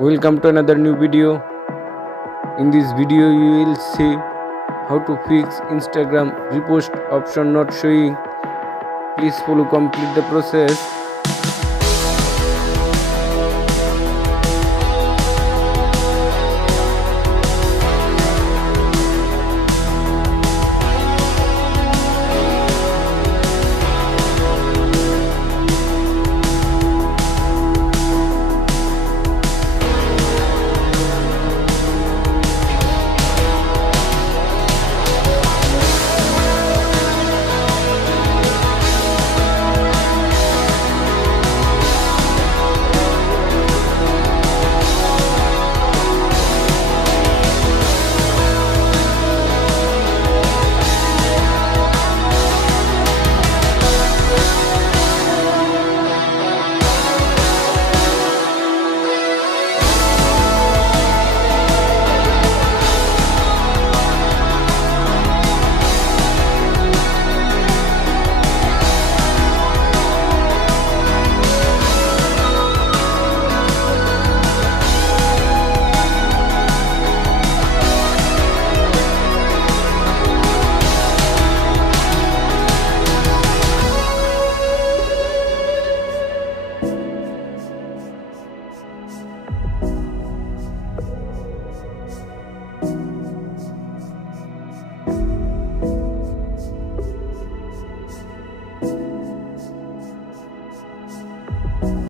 Welcome to another new video. In this video you will see how to fix Instagram repost option not showing. Please follow complete the process.